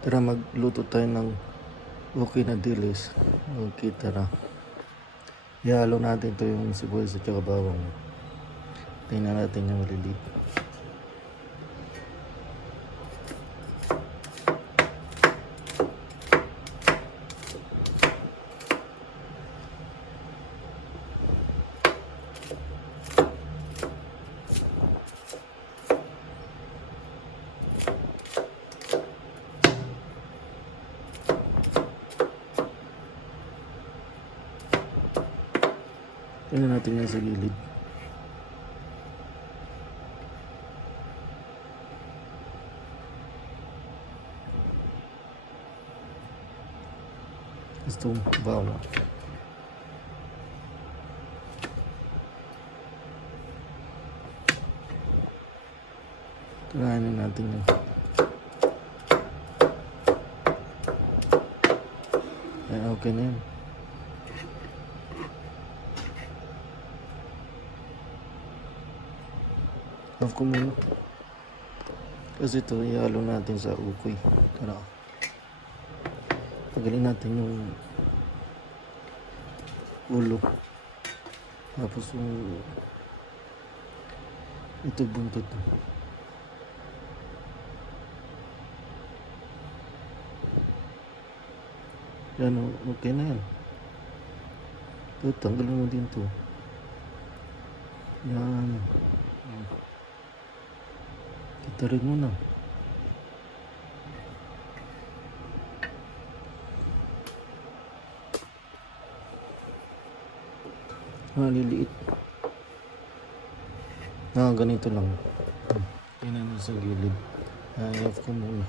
Tara magluto tayo ng okay na dilis. Okay, tara. Ihalo natin to yung sibuyas at saka bawang. Tingnan natin yung maliliit. Natin yan sa gilid. Gusto mo bawang. Tirahan na natin yan. Ay, okay na yan. Off ko muna. Kasi ito, ihalo natin sa ukoy. Tara. Tagalin natin yung ulo. Tapos yung ito buntot. Yan, okay na yan. Ito, tanggalin mo din to. Yan. Kita rin mo na. Maliliit. Ah, ganito lang. Hmm. Yan na sa gilid. Ayaf ko muna.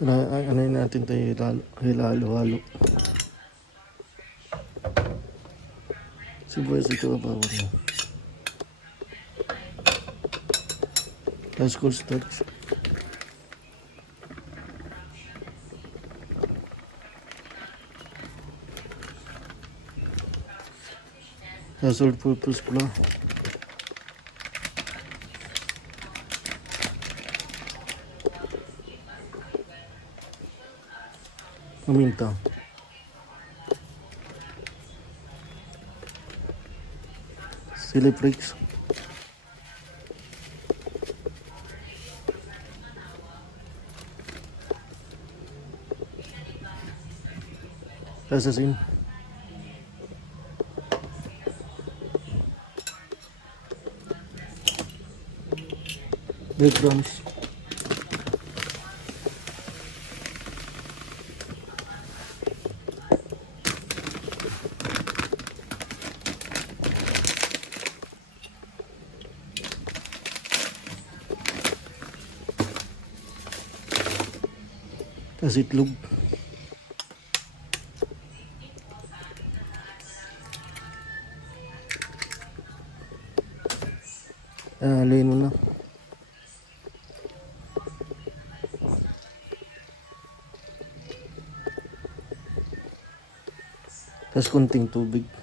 Ano natin tayo hilalo, hilalo-halo. Sibuyas ito ang bawang High school starts. All purpose flour. Paminta. Chili flakes. Asasin. Breadcrumbs. Tapos itlog. Ah, haluin mo na. Tapos kunting tubig.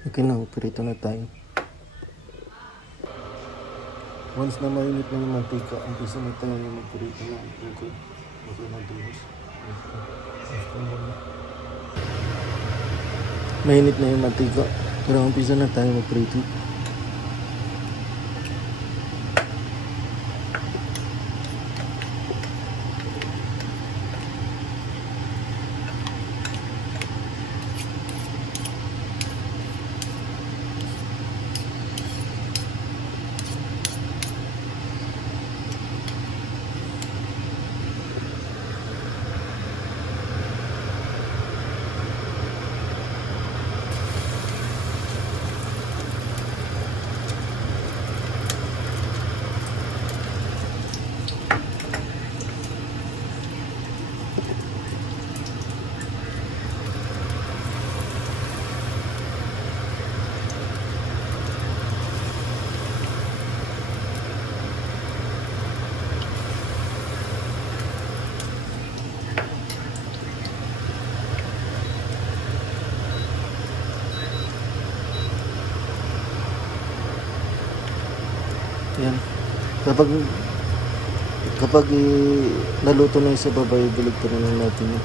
Okay na, operito na tayo. Once na mainit na yung mantika, umpisa na tayo yung magpurito na. Okay. Okay na dilis. Mainit na yung mantika. Pero umpisa na tayo magprito. Yan. Kapag kapag eh, naluto na yung sa babae, baligtad na lang natin yun.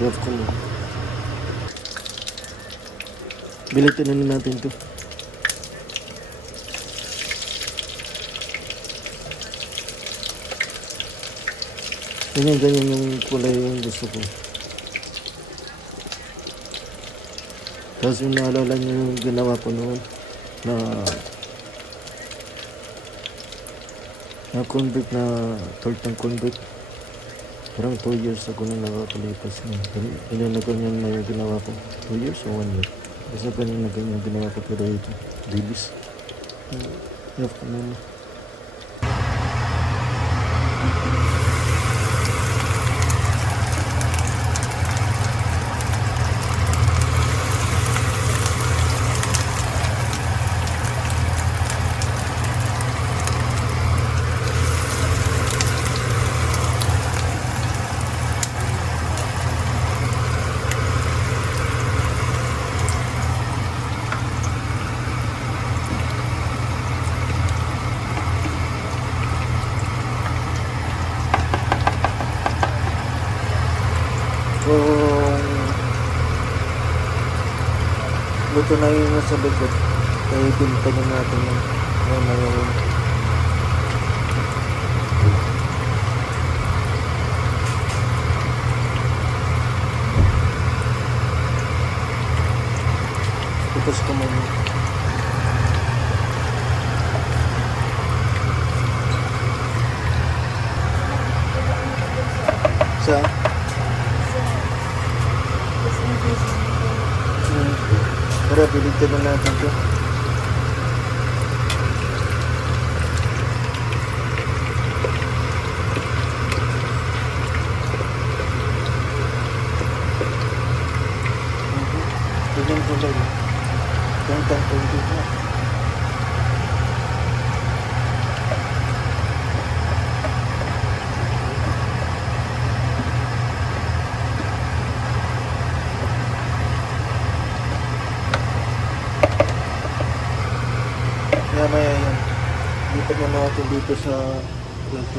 I-off ko lang. Baligtad na natin to. Ganyan, ganyan yung kulay yung gusto ko. Tapos yung naalala niyo yung ginawa ko noon na na convict na tortang convict. Parang 2 years ako na nakakalipas na. Ganyan na ganyan na yung ginawa ko. 2 years o 1 year? Basta ganyan na ganyan ginawa ko pero ito dilis Yuck, ano na kung luto na yung nasa likod. Kaya binta na natin yun. Na yung tapos kumain sa Hmm. Na natin to. Ganyan ko lang. Ganyan ko lang. Kaya maya yan. Dito na natin dito sa dito.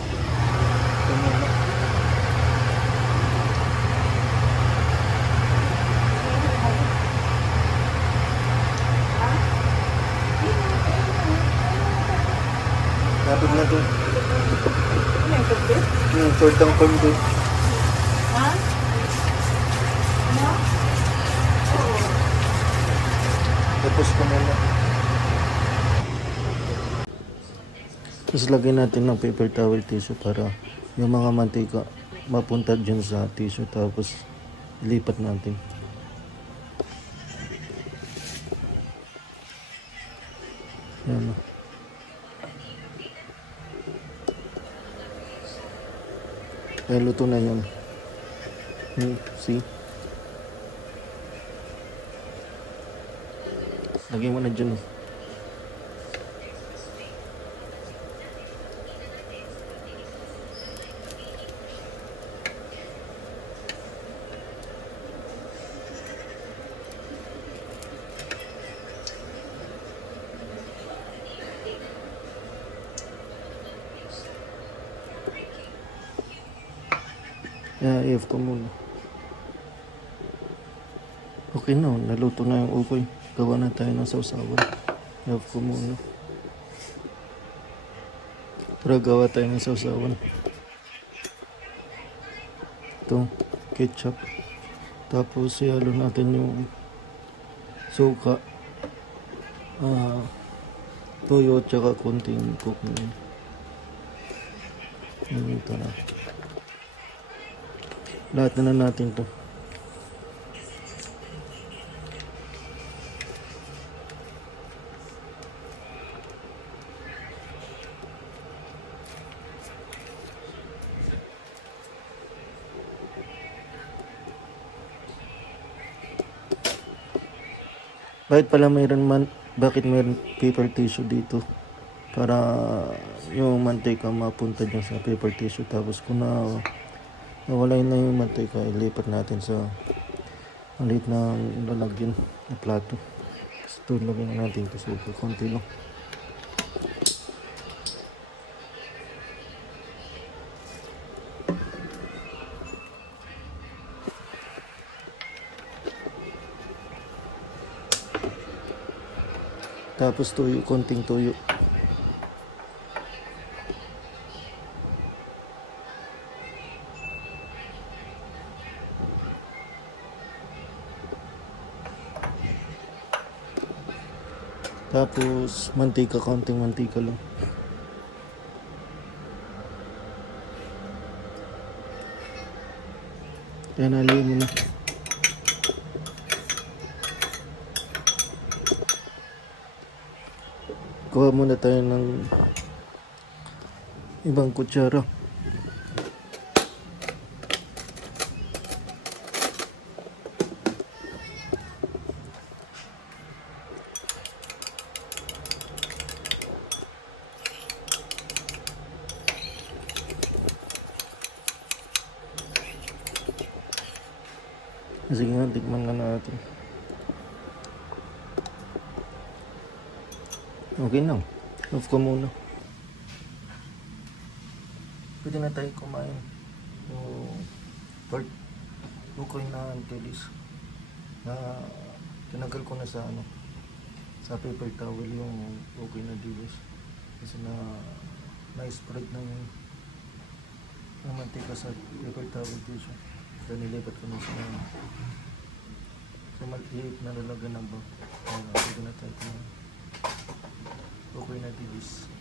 Ganyan na. Lapit na to. Hmm, tortang kondo. Tapos ko muna. Tapos lagyan natin ng paper towel tissue para yung mga mantika mapunta dyan sa tissue tapos ilipat natin. Yan o. Kaya luto na yan. Hmm, see? Lagyan mo na dyan. oh. Kaya i-off ko muna. Okay na, naluto na yung ukoy. Gawa na tayo ng sausawan. I-off ko muna. Para gawa tayo ng sausawan. Ito, ketchup. Tapos ihalo natin yung suka. Ah, toyo at saka konting cooking. Yan ito na. Lahat na na natin to. Bakit pala mayroon man, bakit mayroon paper tissue dito? Para yung mantika mapunta dyan sa paper tissue. Tapos kung na, nawala na yung mantika, ilipat natin sa maliit na lalagyan na plato. Tapos ito, lagyan natin ito super konti lang. Tapos tuyo, konting tuyo. Tapos mantika, konting mantika lang. Yan, aliin mo na. Kuha muna tayo ng ibang kutsara. Sige nga, tikman na natin. Okay na. Off ko muna. Pwede na tayo kumain. O, part, bukoy na antilis. Na, tinagal ko na sa ano, sa paper towel yung okay na dilis. Kasi na, na-spread ng ng mantika sa paper towel tissue. Kaya nilipat ko na sa sa maliit na lalagyan ng bag. Ayun, pwede na tayo kumain. Okay na dilis.